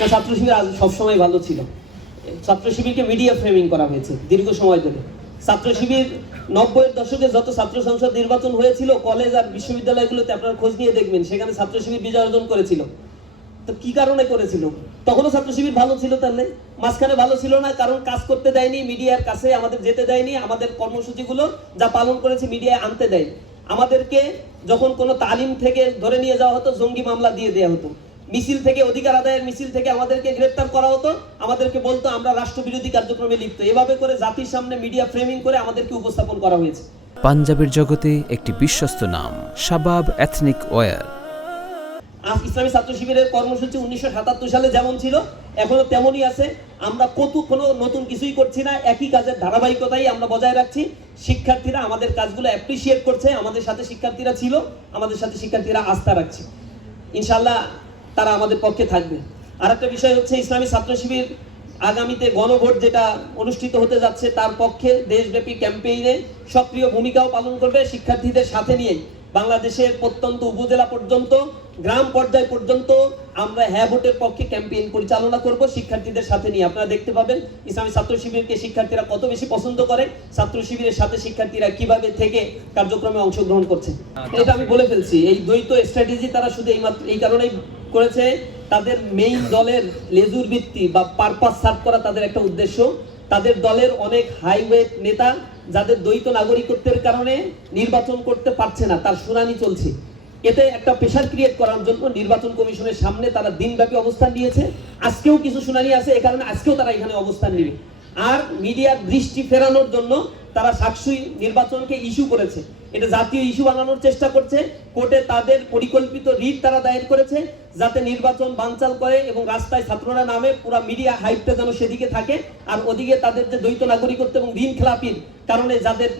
ছাত্র শিবির আজ সবসময় ভালো ছিল। ছাত্র শিবিরকে মিডিয়া ফ্রেমিং করা হয়েছে দীর্ঘ সময় ধরে। ছাত্র শিবির 90-এর দশকে যত ছাত্র সংসদ নির্বাচন হয়েছিল কলেজ আর বিশ্ববিদ্যালয়গুলোতে আপনারা খোঁজ নিয়ে দেখবেন, সেখানে ছাত্র শিবির বিজয় অর্জন করেছিল। তো কি কারণে করেছিল? তখনও ছাত্র শিবির ভালো ছিল, তাহলে মাঝখানে ভালো ছিল না কারণ কাজ করতে দেয়নি, মিডিয়ার কাছে আমাদের যেতে দেয়নি, আমাদের কর্মসূচিগুলো যা পালন করেছে মিডিয়ায় আনতে দেয়। আমাদেরকে যখন কোনো তালিম থেকে ধরে নিয়ে যাওয়া হতো জঙ্গি মামলা দিয়ে দেওয়া হতো, মিছিল থেকে অধিকার আদায়ের মিছিল থেকে আমাদেরকে গ্রেফতার করা হতো, আমাদেরকে বলতো আমরা রাষ্ট্রবিরোধী কার্যক্রমে লিপ্ত। এভাবে করে জাতির সামনে মিডিয়া ফ্রেমিং করে আমাদেরকে উপস্থাপন করা হয়েছে। পাঞ্জাবের জগতে একটি বিশ্বস্ত নাম শাবাব এথনিক ওয়্যার। ইসলামী ছাত্র শিবিরের কর্মসূচি 1977 সালে যেমন ছিল এখনো তেমনই আছে। আমরা কোনো নতুন কিছুই করছি না, একই কাজের ধারাবাহিকতাই আমরা বজায় রাখছি। শিক্ষার্থীরা আমাদের কাজগুলো অ্যাপ্রিসিয়েট করছে, আমাদের সাথে শিক্ষার্থীরা ছিল, আমাদের সাথে শিক্ষার্থীরা আস্থা রাখছে। ইনশাআল্লাহ তারা আমাদের পক্ষে থাকবে। আর একটা বিষয় হচ্ছে ইসলামী ছাত্র শিবির আগামীতে গণভোট যেটা অনুষ্ঠিত হতে যাচ্ছে তার পক্ষে দেশব্যাপী ক্যাম্পেইনে সক্রিয় ভূমিকাও পালন করবে। শিক্ষার্থীদের সাথে নিয়ে বাংলাদেশের প্রত্যন্ত উপজেলা পর্যন্ত, গ্রাম পর্যায় পর্যন্ত আমরা হ্যাঁ ভোটের পক্ষে ক্যাম্পেইন পরিচালনা করব শিক্ষার্থীদের সাথে নিয়ে। আপনারা দেখতে পাবেন ইসলামী ছাত্র শিবিরকে শিক্ষার্থীরা কত বেশি পছন্দ করে, ছাত্র শিবিরের সাথে শিক্ষার্থীরা কিভাবে থেকে কার্যক্রমে অংশগ্রহণ করছে। এটা আমি বলে ফেলছি। এই দ্বৈত স্ট্র্যাটেজি তারা শুধু এই কারণেই করেছে, তাদের মেইন দলের লেজুর ভিত্তি বা পারপাস সার্ভ করা তাদের একটা উদ্দেশ্য। তাদের দলের অনেক হাইওয়েট নেতা যাদের দ্বৈত নাগরিকত্বের কারণে নির্বাচন করতে পারছে না, তার শুনানি চলছে। এতে একটা প্রেশার ক্রিয়েট করার জন্য নির্বাচন কমিশনের সামনে তারা দিনব্যাপী অবস্থান নিয়েছে। আজকেও কিছু শুনানি আছে, এ কারণে আজকেও তারা এখানে অবস্থান নেবে। আর মিডিয়ার দৃষ্টি ফেরানোর জন্য তারা সাকসুই নির্বাচনকে ইস্যু করেছে, এটা জাতীয় ইস্যু বানানোর চেষ্টা করছে। কোর্টে তাদের পরিকল্পিত রিট তারা দায়ের করেছে যাতে নির্বাচন বানচাল করে এবং রাস্তায় ছাত্ররা নামে, পুরো মিডিয়া হাইপটা যেন সেদিকে থাকে। আর ওদিকে তাদের যে দ্বৈত নাগরিকত্ব এবং ঋণ খেলাপির কারণে যাদের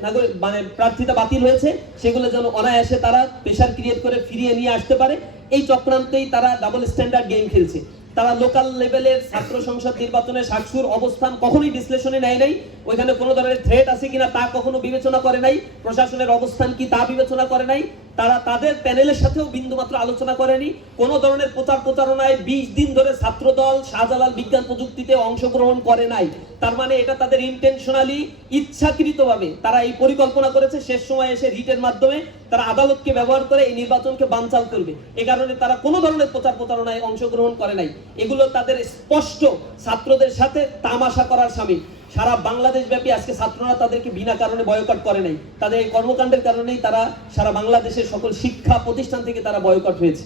প্রার্থিতা বাতিল হয়েছে সেগুলো যেন অনায়াসে তারা প্রেশার ক্রিয়েট করে ফিরিয়ে নিয়ে আসতে পারে। এই চক্রান্তেই তারা ডাবল স্ট্যান্ডার্ড গেম খেলছে। তারা লোকাল লেভেলের ছাত্র সংসদ নির্বাচনে সাকসুর অবস্থান কখনোই বিশ্লেষণে নেয় নাই। ওইখানে কোনো ধরনের থ্রেট আছে কিনা তা কখনো বিবেচনা করে নাই, প্রশাসনের অবস্থান কি তা বিবেচনা করে নাই। তারা তাদের প্যানেলের সাথেও বিন্দুমাত্র আলোচনা করেনি। কোনো ধরনের প্রচারণায় 20 দিন ধরে ছাত্রদল শাহজালাল বিজ্ঞান প্রযুক্তিতে অংশগ্রহণ করে নাই। তার মানে এটা তাদের ইন্টেনশনালি, ইচ্ছাকৃতভাবে তারা এই পরিকল্পনা করেছে শেষ সময় এসে রিটের মাধ্যমে তারা আদালতকে ব্যবহার করে এই নির্বাচনকে বানচাল করবে। এ কারণে তারা কোনো ধরনের প্রচারণায় অংশগ্রহণ করে নাই। এগুলো তাদের স্পষ্ট ছাত্রদের সাথে তামাশা করার সামিল। সারা বাংলাদেশ ব্যাপী আজকে ছাত্ররা তাদেরকে বিনা কারণে বয়কট করে নাই, তাদের এই কর্মকাণ্ডের কারণেই তারা সারা বাংলাদেশের সকল শিক্ষা প্রতিষ্ঠান থেকে তারা বয়কট হয়েছে।